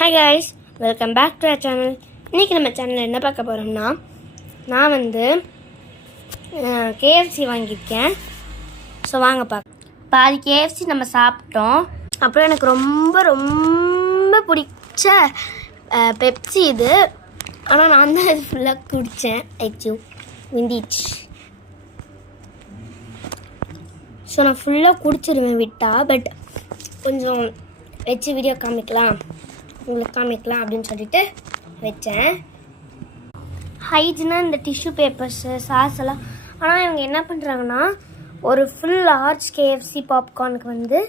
Hi guys, welcome back to our channel. இன்றைக்கி நம்ம சேனலில் என்ன பார்க்க போகிறோம்னா, நான் KFC வாங்கியிருக்கேன். ஸோ வாங்க பாதி KFC நம்ம சாப்பிட்டோம். அப்புறம் எனக்கு ரொம்ப ரொம்ப பிடிச்ச பெப்சி இது. ஆனால் நான் தான் இது ஃபுல்லாக குடித்தேன். விந்திச்சு. ஸோ நான் ஃபுல்லாக குடிச்சிருவேன் விட்டால். பட் கொஞ்சம் வச்சு வீடியோ உங்களுக்கு காமிக்கலாம் அப்படின்னு சொல்லிட்டு வச்சேன். ஹைஜினாக இந்த டிஷ்யூ பேப்பர்ஸு சாஸ் எல்லாம். ஆனால் இவங்க என்ன பண்ணுறாங்கன்னா, ஒரு ஃபுல் லார்ஜ் KFC பாப்கார்னுக்கு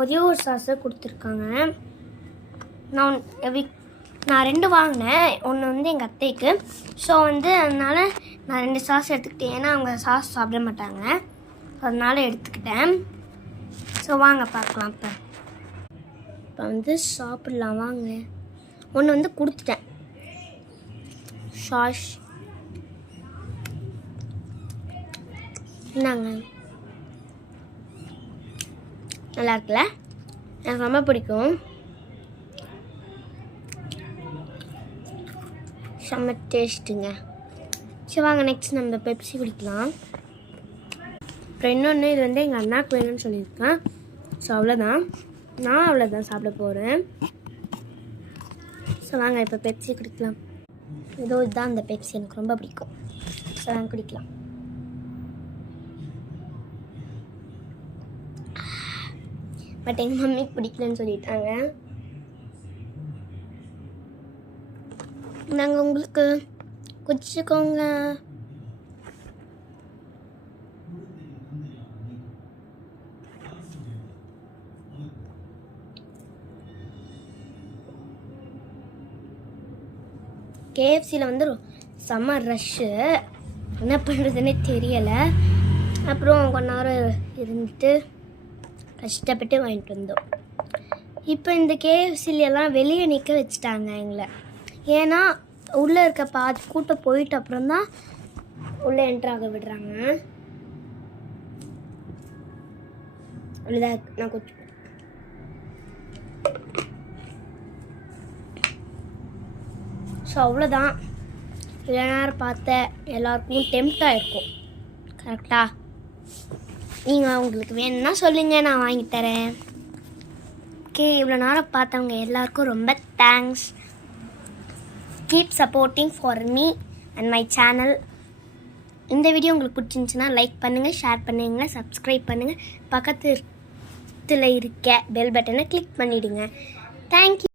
ஒரே ஒரு சாஸை கொடுத்துருக்காங்க. நான் 2 வாங்கினேன். ஒன்று எங்கள் அத்தைக்கு. ஸோ அதனால் நான் 2 சாஸ் எடுத்துக்கிட்டேன். ஏன்னா அவங்க சாஸ் சாப்பிட மாட்டாங்க. அதனால் எடுத்துக்கிட்டேன். ஸோ வாங்க பார்க்கலாம். இப்போ சாப்பிட்லாம் வாங்க. ஒன்று கொடுத்துட்டேன். சாஸ் இந்தாங்க. நல்லா இருக்குல்ல? எனக்கு ரொம்ப பிடிக்கும். செம்ம டேஸ்ட்டுங்க. சரி வாங்க, நெக்ஸ்ட் நம்ம பெப்சி குடிக்கலாம். அப்புறம் இன்னொன்று, இது எங்கள் அண்ணாக்கு வேணும்னு சொல்லியிருக்கேன். ஸோ அவ்வளோதான். நான் அவ்வளோதான் சாப்பிட போகிறேன். ஸோ வாங்க இப்போ பெப்சி குடிக்கலாம். இதுதான் அந்த பெப்சி எனக்கு ரொம்ப பிடிக்கும். ஸோ வாங்க குடிக்கலாம். பட் எங்கள் மம்மிக்கு பிடிக்கலன்னு சொல்லிட்டாங்க. நாங்கள் உங்களுக்கு குடிச்சுக்கோங்க. KFCயில் செம்ம ரஷ்ஷு. என்ன பண்ணுறதுன்னே தெரியலை. அப்புறம் கொஞ்ச நேரம் இருந்துட்டு கஷ்டப்பட்டு வாங்கிட்டு வந்தோம். இப்போ இந்த KFCலாம் வெளியே நிற்க வச்சுட்டாங்க எங்களை. ஏன்னா உள்ளே இருக்க பாதி கூட்டம் போயிட்டு அப்புறம் தான் உள்ளே என்ட்ராக விடுறாங்க. அவ்வளோதான். நான் கொஞ்சம் ஸோ அவ்வளோதான். இவ்வளோ நேரம் பார்த்த எல்லாருக்கும் டெம்ப்டாக இருக்கும். கரெக்டாக? நீங்கள் உங்களுக்கு வேணும்னா சொல்லுங்கள், நான் வாங்கி தரேன். ஓகே, இவ்வளோ நேரம் பார்த்தவங்க எல்லாருக்கும் ரொம்ப thanks. Keep supporting for me and my channel. இந்த வீடியோ உங்களுக்கு பிடிச்சிருந்துச்சுன்னா லைக் பண்ணுங்கள், ஷேர் பண்ணுங்கள், சப்ஸ்கிரைப் பண்ணுங்கள். பக்கத்தில் இருக்க பெல் பட்டனை கிளிக் பண்ணிவிடுங்க. தேங்க்யூ.